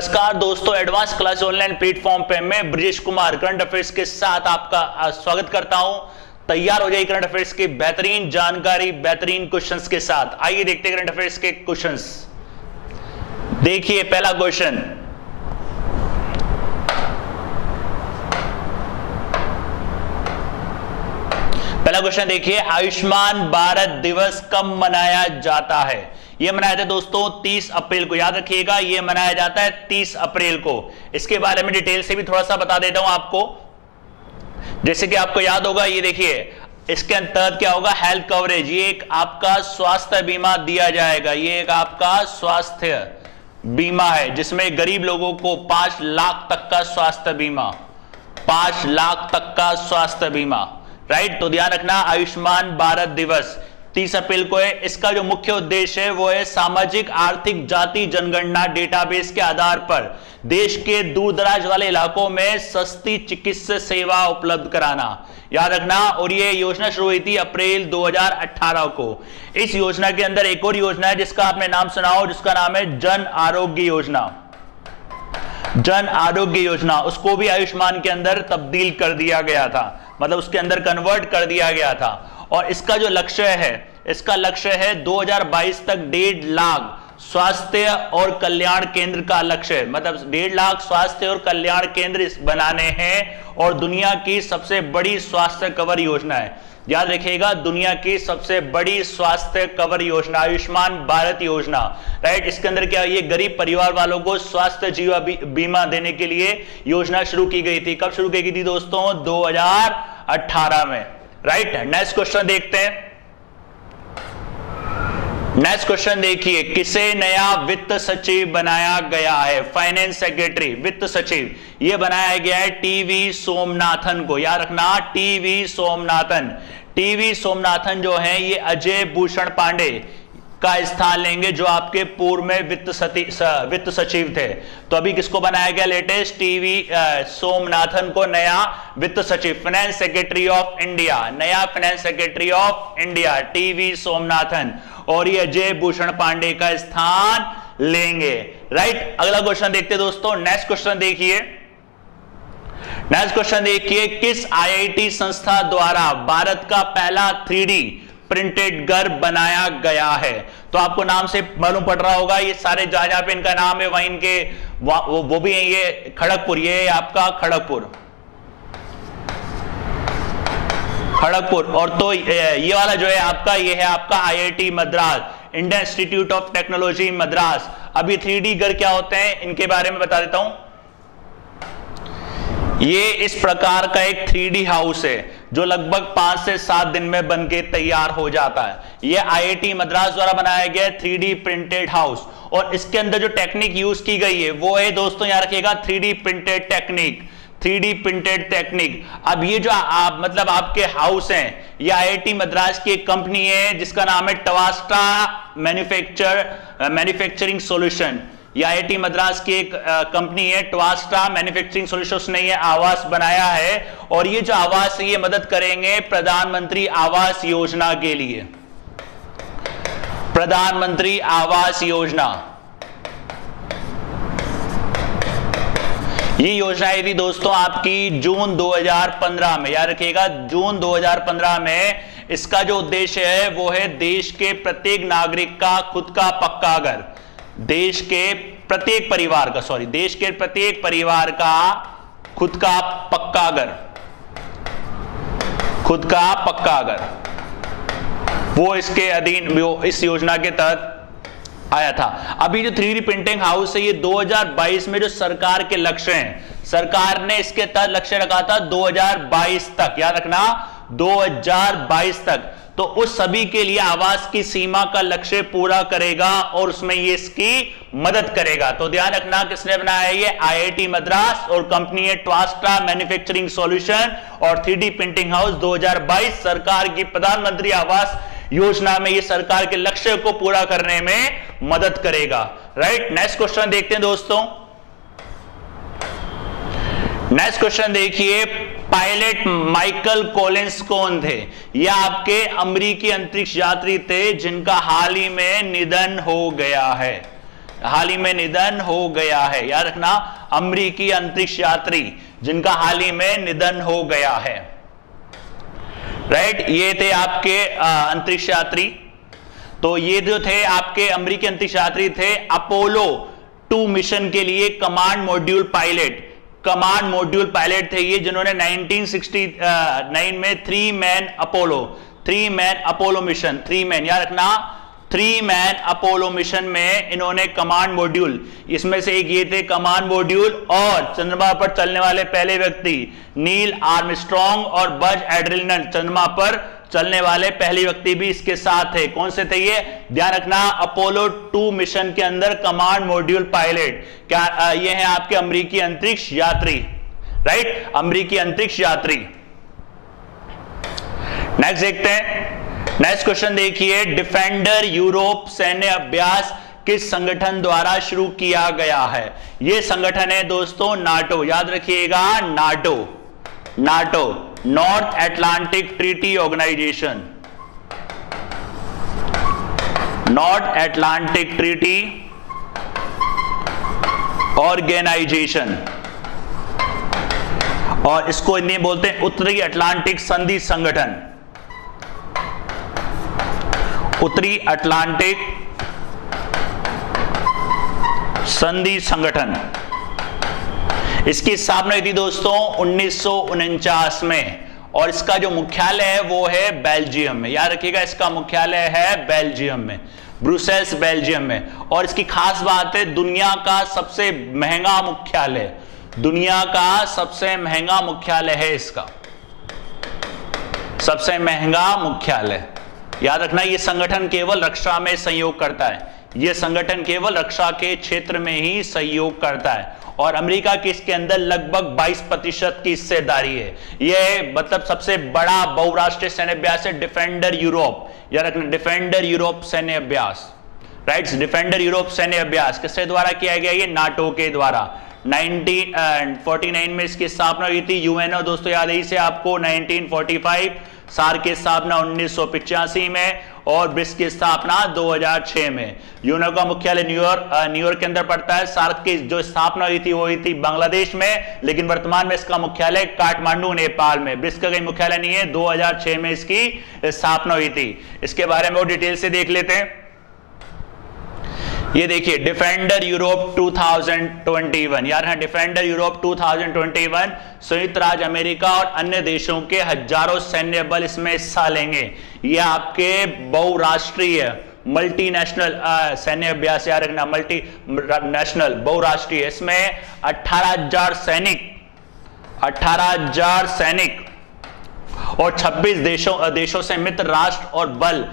नमस्कार दोस्तों, advance class online platform पे मैं ब्रजेश कुमार करंट अफेयर्स के साथ आपका स्वागत करता हूं। तैयार हो जाइए करंट अफेयर्स की बेहतरीन जानकारी, बेहतरीन क्वेश्चंस के साथ। आइए देखते हैं करंट अफेयर्स के क्वेश्चंस। देखिए पहला क्वेश्चन, देखिए आयुष्मान भारत दिवस कब मनाया जाता है? यह मनाया जाता है दोस्तों 30 अप्रैल को। याद रखिएगा, यह मनाया जाता है 30 अप्रैल को। इसके बारे में डिटेल से भी थोड़ा सा बता देता हूं आपको। जैसे कि आपको याद होगा, ये देखिए इसके अंतर्गत क्या होगा, हेल्थ कवरेज। ये एक आपका स्वास्थ्य बीमा दिया जाएगा। ये एक आपका स्वास्थ्य बीमा है जिसमें गरीब लोगों को 5 लाख तक का स्वास्थ्य बीमा, 5 लाख तक का स्वास्थ्य बीमा, राइट। तो ध्यान रखना, आयुष्मान भारत दिवस 30 अप्रैल को है। इसका जो मुख्य उद्देश्य है वो है सामाजिक आर्थिक जाति जनगणना डेटाबेस के आधार पर देश के दूर दराज वाले इलाकों में सस्ती चिकित्सा सेवा उपलब्ध कराना। याद रखना, और ये योजना शुरू हुई थी अप्रैल 2018 को। इस योजना के अंदर एक और योजना है जिसका आपने नाम सुना हो, जिसका नाम है जन आरोग्य योजना। जन आरोग्य योजना, उसको भी आयुष्मान के अंदर तब्दील कर दिया गया था, मतलब उसके अंदर कन्वर्ट कर दिया गया था। और इसका जो लक्ष्य है, इसका लक्ष्य है 2022 तक 1.5 लाख स्वास्थ्य और कल्याण केंद्र का लक्ष्य है। मतलब 1.5 लाख स्वास्थ्य और कल्याण केंद्र बनाने हैं, और दुनिया की सबसे बड़ी स्वास्थ्य कवर योजना है। याद रखिएगा, दुनिया की सबसे बड़ी स्वास्थ्य कवर योजना आयुष्मान भारत योजना, राइट। इसके अंदर क्या, ये गरीब परिवार वालों को स्वास्थ्य जीवन बीमा देने के लिए योजना शुरू की गई थी। कब शुरू की गई थी दोस्तों? 2018 में, राइट। नेक्स्ट क्वेश्चन देखते हैं। नेक्स्ट क्वेश्चन देखिए, किसे नया वित्त सचिव बनाया गया है? फाइनेंस सेक्रेटरी, वित्त सचिव, यह बनाया गया है टीवी सोमनाथन को। याद रखना, टीवी सोमनाथन। टीवी सोमनाथन जो है ये अजय भूषण पांडे का स्थान लेंगे, जो आपके पूर्व में वित्त सचिव थे। तो अभी किसको बनाया गया लेटेस्ट? टीवी सोमनाथन को नया वित्त सचिव, फाइनेंस सेक्रेटरी ऑफ इंडिया, नया finance secretary of India TV Somanathan, और ये अजय भूषण पांडे का स्थान लेंगे, राइट। अगला क्वेश्चन देखते हैं दोस्तों। नेक्स्ट क्वेश्चन देखिए, नेक्स्ट क्वेश्चन देखिए, किस आईआईटी संस्था द्वारा भारत का पहला 3D प्रिंटेड घर बनाया गया है? तो आपको नाम से मालूम पड़ रहा होगा, ये सारे जहां पे इनका नाम है वहीं इनके वो भी है। ये खड़गपुर, ये आपका खड़गपुर, और तो ये वाला जो है आपका, ये है आपका IIT Madras, Indian institute of technology Madras. अभी 3D घर क्या होते हैं इनके बारे में बता देता हूं। ये इस प्रकार का एक 3D हाउस है जो लगभग 5 से 7 दिन में बनके तैयार हो जाता है। ये आईआईटी मद्रास द्वारा बनाया गया 3D प्रिंटेड हाउस, और इसके अंदर जो टेक्निक यूज की गई है वो है दोस्तों, याद रखिएगा, 3D printed technique, 3D printed technique. अब ये जो मतलब आपके हाउस हैं, ये आईआईटी मद्रास की एक कंपनी है जिसका नाम है टवास्टा मैन्युफैक्चरिंग सॉल्यूशन। ये आईआईटी मद्रास की एक कंपनी है, टवास्टा मैन्युफैक्चरिंग सॉल्यूशन। उसने ये आवास बनाया है, और ये जो आवास है ये मदद करेंगे प्रधानमंत्री आवास योजना के लिए, प्रधानमंत्री आवास योजना। ये योजना आई थी दोस्तों आपकी जून 2015 में। याद रखिएगा, जून 2015 में। इसका जो उद्देश्य है वो है देश के प्रत्येक नागरिक का खुद का पक्का घर, देश के प्रत्येक परिवार का, देश के प्रत्येक परिवार का खुद का पक्का घर, खुद का पक्का घर, वो इसके अधीन, इस योजना के तहत आया था। अभी जो 3D प्रिंटिंग हाउस है ये 2022 में जो सरकार के लक्ष्य हैं, सरकार ने इसके तहत लक्ष्य रखा था 2022 तक। याद रखना, 2022 तक। तो उस सभी के लिए आवास की सीमा का लक्ष्य पूरा करेगा, और उसमें ये इसकी मदद करेगा। तो ध्यान रखना, किसने बनाया है? ये आईआईटी मद्रास, और कंपनी है टवास्टा मैन्युफैक्चरिंग सॉल्यूशन, और 3D प्रिंटिंग हाउस 2022 सरकार की प्रधानमंत्री आवास योजना में ये सरकार के लक्ष्य को पूरा करने में मदद करेगा, राइट। नेक्स्ट क्वेश्चन देखते हैं दोस्तों। नेक्स्ट क्वेश्चन देखिए, पायलट माइकल कॉलिंस कौन थे? यह आपके अमेरिकी अंतरिक्ष यात्री थे जिनका हाल ही में निधन हो गया है। हाल ही में निधन हो गया है। याद रखना, अमेरिकी अंतरिक्ष यात्री जिनका हाल ही में निधन हो गया है। राइट, ये थे आपके अंतरिक्ष यात्री। तो ये जो थे आपके अमेरिकी अंतरिक्ष यात्री थे अपोलो 2 मिशन के लिए कमांड मॉड्यूल पायलट थे ये, जिन्होंने 1969 में 3 मैन अपोलो मिशन, 3 मैन, याद रखना 3 मैन अपोलो मिशन में इन्होंने कमांड मॉड्यूल, इसमें से एक ये थे कमांड मॉड्यूल, और चंद्रमा पर चलने वाले पहले व्यक्ति नील आर्मस्ट्रॉन्ग और बज एड्रिन, चंद्रमा पर चलने वाले पहले व्यक्ति भी इसके साथ थे। कौन से थे ये? ध्यान रखना, अपोलो 2 मिशन के अंदर कमांड मॉड्यूल पायलट, क्या ये हैं आपके अमेरिकी अंतरिक्ष यात्री। राइट, अमेरिकी अंतरिक्ष यात्री। नेक्स्ट देखते हैं, नेक्स्ट क्वेश्चन देखिए, डिफेंडर यूरोप सैन्य अभ्यास किस संगठन द्वारा शुरू किया गया है? यह संगठन है दोस्तों नाटो, याद रखिएगा NATO, north Atlantic treaty organization, north Atlantic treaty organization, और इसको हिंदी में बोलते हैं उत्तरी अटलांटिक संधि संगठन, उत्तरी अटलांटिक संधि संगठन। इसकी स्थापना हुई थी दोस्तों 1949 में, और इसका जो मुख्यालय है वो है बेल्जियम में। याद रखिएगा, इसका मुख्यालय है बेल्जियम में, ब्रुसेल्स बेल्जियम में। और इसकी खास बात है, दुनिया का सबसे महंगा मुख्यालय, दुनिया का सबसे महंगा मुख्यालय है इसका, सबसे महंगा मुख्यालय। याद रखना, यह संगठन केवल रक्षा में सहयोग करता है, यह संगठन केवल रक्षा के क्षेत्र में ही सहयोग करता है, और अमेरिका की इसके अंदर लगभग 22% की हिस्सेदारी है। यह मतलब सबसे बड़ा बहुराष्ट्रीय सैन्य अभ्यास है डिफेंडर यूरोप, याद रखना डिफेंडर यूरोप सैन्य अभ्यास। राइट, डिफेंडर यूरोप सैन्य अभ्यास किसके द्वारा किया गया? ये नाटो के द्वारा। 1949 में इसकी स्थापना हुई थी। यूएनओ दोस्तों याद है इसे आपको 1945, सार्क की स्थापना 1985 में, और ब्रिक्स की स्थापना 2006 में। यूएनओ का मुख्यालय न्यूयॉर्क के अंदर पड़ता है। सार्क की जो स्थापना हुई थी वो हुई थी बांग्लादेश में, लेकिन वर्तमान में इसका मुख्यालय काठमांडू नेपाल में। ब्रिक्स का कहीं मुख्यालय नहीं है, 2006 में इसकी स्थापना हुई थी। इसके बारे में और डिटेल से देख लेते हैं। ये देखिए डिफेंडर यूरोप 2021, यार हाँ, डिफेंडर यूरोप 2021 संयुक्त राज्य अमेरिका और अन्य देशों के हजारों सैन्य बल इसमें हिस्सा लेंगे। ये आपके बहुराष्ट्रीय मल्टीनेशनल सैन्य अभ्यास, याद रखना मल्टीनेशनल बहुराष्ट्रीय। इसमें 18,000 सैनिक और 26 देशों से मित्र राष्ट्र और बल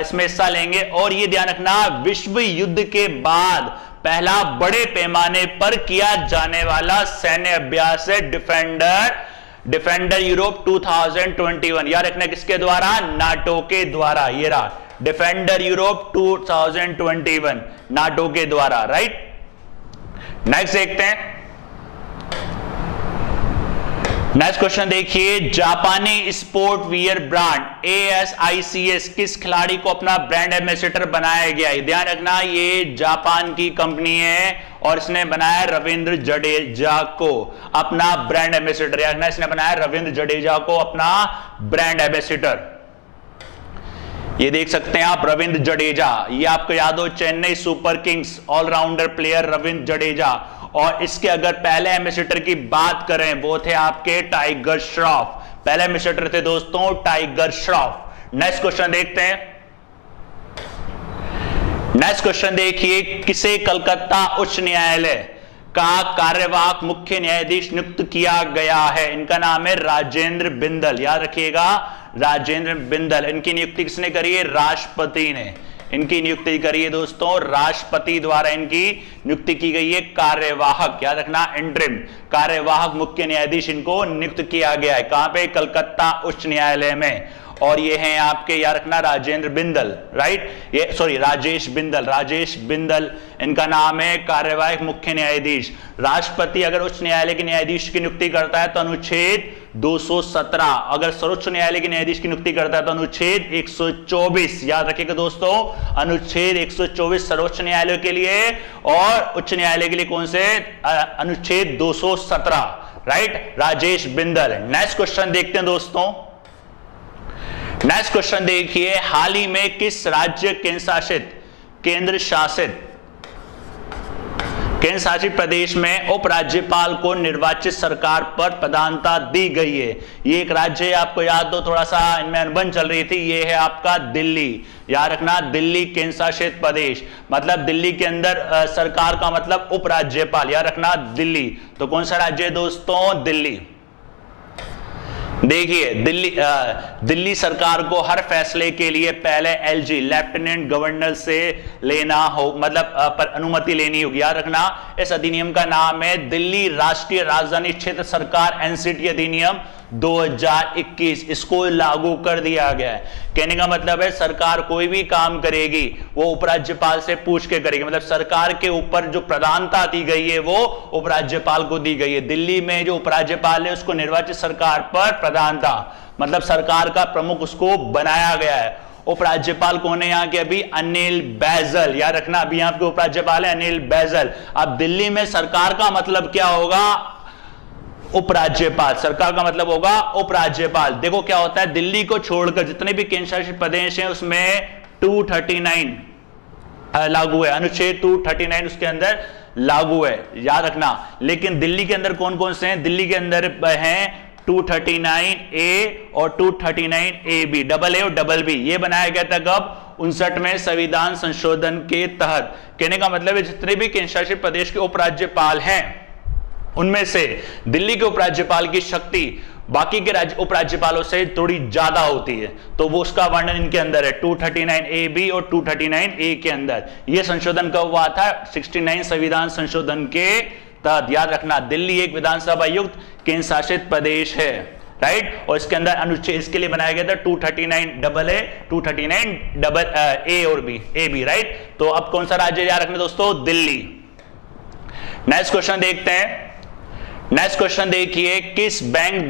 इसमें हिस्सा लेंगे। और ये ध्यान रखना, विश्व युद्ध के बाद पहला बड़े पैमाने पर किया जाने वाला सैन्य अभ्यास है डिफेंडर यूरोप 2021। याद रखना किसके द्वारा? नाटो के द्वारा। ये रहा डिफेंडर यूरोप 2021 नाटो के द्वारा। राइट, नेक्स्ट देखते हैं। नेक्स्ट क्वेश्चन देखिए, जापानी स्पोर्ट वियर ब्रांड ASICS किस खिलाड़ी को अपना ब्रांड एम्बेसडर बनाया गया है? ध्यान रखना, ये जापान की कंपनी है और इसने बनाया रविंद्र जडेजा को अपना ब्रांड एम्बेसडर। याद रखना, इसने बनाया रविंद्र जडेजा को अपना ब्रांड एम्बेसडर। ये देख सकते हैं आप रविंद्र जडेजा, ये आपको याद हो Chennai super kings allrounder player Ravindra Jadeja. और इसके अगर पहले एम्बेसडर की बात करें वो थे आपके टाइगर श्रॉफ, पहले एम्बेसडर थे दोस्तों टाइगर श्रॉफ। नेक्स्ट क्वेश्चन देखते हैं। नेक्स्ट क्वेश्चन देखिए, किसे कलकत्ता उच्च न्यायालय का कार्यवाहक मुख्य न्यायाधीश नियुक्त किया गया है? इनका नाम है राजेंद्र बिंदल। याद रखिएगा राजेंद्र बिंदल। इनकी नियुक्ति किसने करी है? राष्ट्रपति ने इनकी नियुक्ति करी है दोस्तों, राष्ट्रपति द्वारा इनकी नियुक्ति की गई है कार्यवाहक। याद रखना इंटरिम कार्यवाहक मुख्य न्यायाधीश इनको नियुक्त किया गया है। कहां पे? कलकत्ता उच्च न्यायालय में। और ये हैं आपके, याद रखना राजेंद्र बिंदल। राइट, ये सॉरी राजेश बिंदल इनका नाम है कार्यवाहक मुख्य न्यायाधीश। राष्ट्रपति अगर उच्च न्यायालय के न्यायाधीश की नियुक्ति करता है तो अनुच्छेद 217। अगर सर्वोच्च न्यायालय के न्यायाधीश की नियुक्ति करता है तो अनुच्छेद 124, याद रखिएगा दोस्तों, अनुच्छेद 124 सर्वोच्च न्यायालय के लिए, और उच्च न्यायालय के लिए कौन से, अनुच्छेद 217, right, Rajesh Bindal. Next question देखते हैं दोस्तों। नेक्स्ट क्वेश्चन देखिए, हाल ही में किस राज्य केंद्र शासित प्रदेश में उपराज्यपाल को निर्वाचित सरकार पर प्रधानता दी गई है? ये एक राज्य है, आपको याद हो, थोड़ा सा इनमें अनबन चल रही थी, ये है आपका दिल्ली। याद रखना, दिल्ली केंद्र शासित प्रदेश, मतलब दिल्ली के अंदर सरकार का मतलब उपराज्यपाल, याद रखना दिल्ली। तो कौन सा राज्य है दोस्तों? दिल्ली। देखिए दिल्ली सरकार को हर फैसले के लिए पहले एलजी लेफ्टिनेंट गवर्नर से लेना हो, मतलब अनुमति लेनी होगी। याद रखना, इस अधिनियम का नाम है दिल्ली राष्ट्रीय राजधानी क्षेत्र सरकार एनसीटी अधिनियम 2021। इसको लागू कर दिया गया है। कहने का मतलब है सरकार कोई भी काम करेगी वो उपराज्यपाल से पूछ के करेगी, मतलब सरकार के ऊपर जो प्रधानता दी गई है वो उपराज्यपाल को दी गई है। दिल्ली में जो उपराज्यपाल है उसको निर्वाचित सरकार पर प्रधानता, मतलब सरकार का प्रमुख उसको बनाया गया है। उपराज्यपाल कौन है यहाँ के? अभी अनिल बैजल। याद रखना, अभी यहाँ के उपराज्यपाल है अनिल बैजल। अब दिल्ली में सरकार का मतलब क्या होगा? उपराज्यपाल। सरकार का मतलब होगा उपराज्यपाल। देखो क्या होता है, दिल्ली को छोड़कर जितने भी केंद्र शासित प्रदेश हैं उसमें 239 लागू है, अनुच्छेद 239 उसके अंदर लागू है, याद रखना। लेकिन दिल्ली के अंदर कौन कौन से हैं? दिल्ली के अंदर हैं 239A और 239AB, डबल ए और डबल बी। ये बनाया गया था कब? 59वें संविधान संशोधन के तहत। कहने का मतलब है जितने भी केंद्र शासित प्रदेश के उपराज्यपाल हैं उनमें से दिल्ली के उपराज्यपाल की शक्ति बाकी के राज्य उपराज्यपालों से थोड़ी ज्यादा होती है, तो वो उसका वर्णन इनके अंदर है 239AB और 239A के अंदर। ये संशोधन कब हुआ था? 69 संविधान संशोधन के तहत। याद रखना, दिल्ली एक विधानसभा युक्त केंद्र शासित प्रदेश है, राइट। और इसके अंदर अनुच्छेद इसके लिए बनाया गया था 239AA, 239A और AB, राइट। तो अब कौन सा राज्य याद रखना दोस्तों? दिल्ली। नेक्स्ट क्वेश्चन देखते हैं। नेक्स्ट क्वेश्चन देखिए, किस बैंक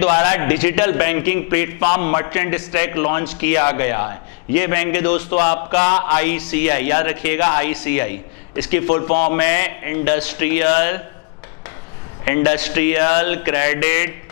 द्वारा digital banking platform merchant stack launch किया गया है? यह बैंक है दोस्तों आपका ICI, याद रखिएगा ICI। इसकी फुल फॉर्म है industrial credit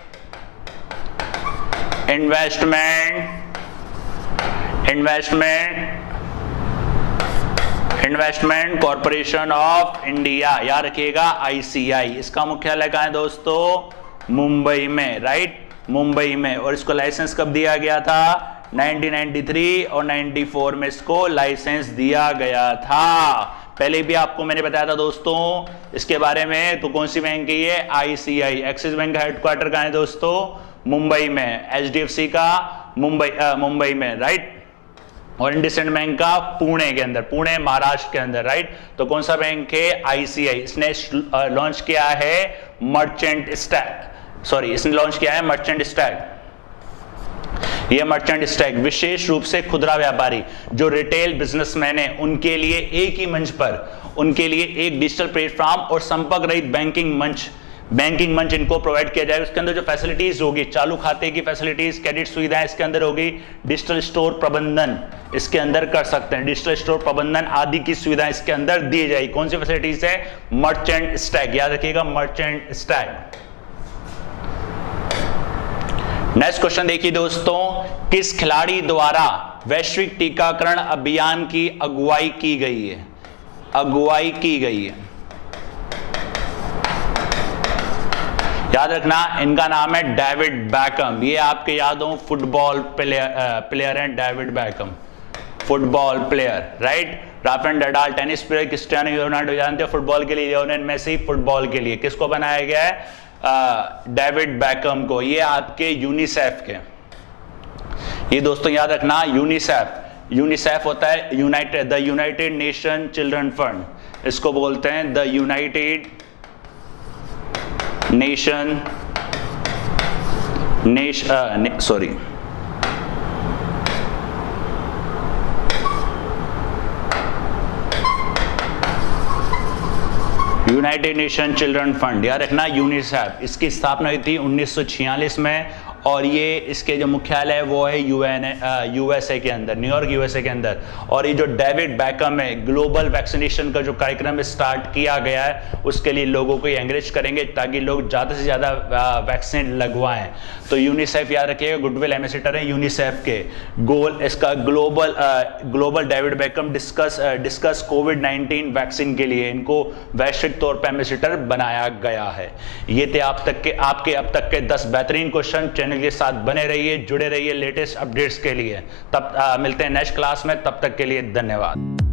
investment corporation of India, याद रखिएगा ICI। इसका मुख्यालय कहां है दोस्तों? मुंबई में, राइट, मुंबई में। और इसको लाइसेंस कब दिया गया था? 1993 और 94 में इसको लाइसेंस दिया गया था। पहले भी आपको मैंने बताया था दोस्तों इसके बारे में। तो कौन सी बैंक है ये? ICI। एक्सिस बैंक का हेडक्वार्टर कहां है दोस्तों? मुंबई में। HDFC का मुंबई में, राइट। और इंडसइंड बैंक का पुणे के अंदर, पुणे महाराष्ट्र के अंदर, राइट। तो कौन सा बैंक है? ICI। इसने लॉन्च किया है मर्चेंट स्टैक। ये मर्चेंट स्टैक विशेष रूप से खुदरा व्यापारी जो रिटेल बिजनेसमैन है उनके लिए एक ही मंच पर, उनके लिए एक डिजिटल प्लेटफॉर्म और संपर्क रहित बैंकिंग मंच इनको प्रोवाइड किया जाएगा। उसके अंदर जो फैसिलिटीज होगी, चालू खाते की फैसिलिटीज, क्रेडिट सुविधाएं इसके अंदर होगी, डिजिटल स्टोर प्रबंधन इसके अंदर कर सकते हैं, डिजिटल स्टोर प्रबंधन आदि की सुविधाएं इसके अंदर दी जाएगी। कौन सी फैसिलिटीज है? मर्चेंट स्टैक, याद रखिएगा मर्चेंट स्टैक। नेक्स्ट क्वेश्चन देखिए दोस्तों, किस खिलाड़ी द्वारा वैश्विक टीकाकरण अभियान की अगुवाई की गई है? याद रखना, इनका नाम है डेविड बैकम। ये आपके याद हो फुटबॉल प्लेयर है, David Beckham football player, right. Rafael Nadal tennis player, Cristiano Ronaldo जानते हो फुटबॉल के लिए, लियोनेल मेसी फुटबॉल के लिए। किसको बनाया गया है? डेविड बैकम को। ये आपके यूनिसेफ के, ये दोस्तों याद रखना यूनिसेफ होता है the United nation children fund, इसको बोलते हैं the United nation United nation children fund, याद रखना यूनिसेफ, इसकी स्थापना हुई थी 1946 में और ये इसके जो मुख्यालय है वो है यूएसए के अंदर, न्यूयॉर्क यूएसए के अंदर। और ये जो डेविड बैकम है, ग्लोबल वैक्सीनेशन का जो कार्यक्रम स्टार्ट किया गया है उसके लिए लोगों को एंकरेज करेंगे ताकि लोग ज़्यादा से ज़्यादा वैक्सीन लगवाएं। तो यूनिसेफ याद रखिएगा, गुडविल एम्बेसडर है यूनिसेफ के। गोल इसका ग्लोबल डेविड बैकम डिस्कस कोविड-19 वैक्सीन के लिए इनको वैश्विक तौर पर एम्बेसडर बनाया गया है। ये थे आपके अब तक के 10 बेहतरीन क्वेश्चन। चैनल के साथ बने रहिए, जुड़े रहिए लेटेस्ट अपडेट्स के लिए। तब मिलते हैं नेक्स्ट क्लास में, तब तक के लिए धन्यवाद।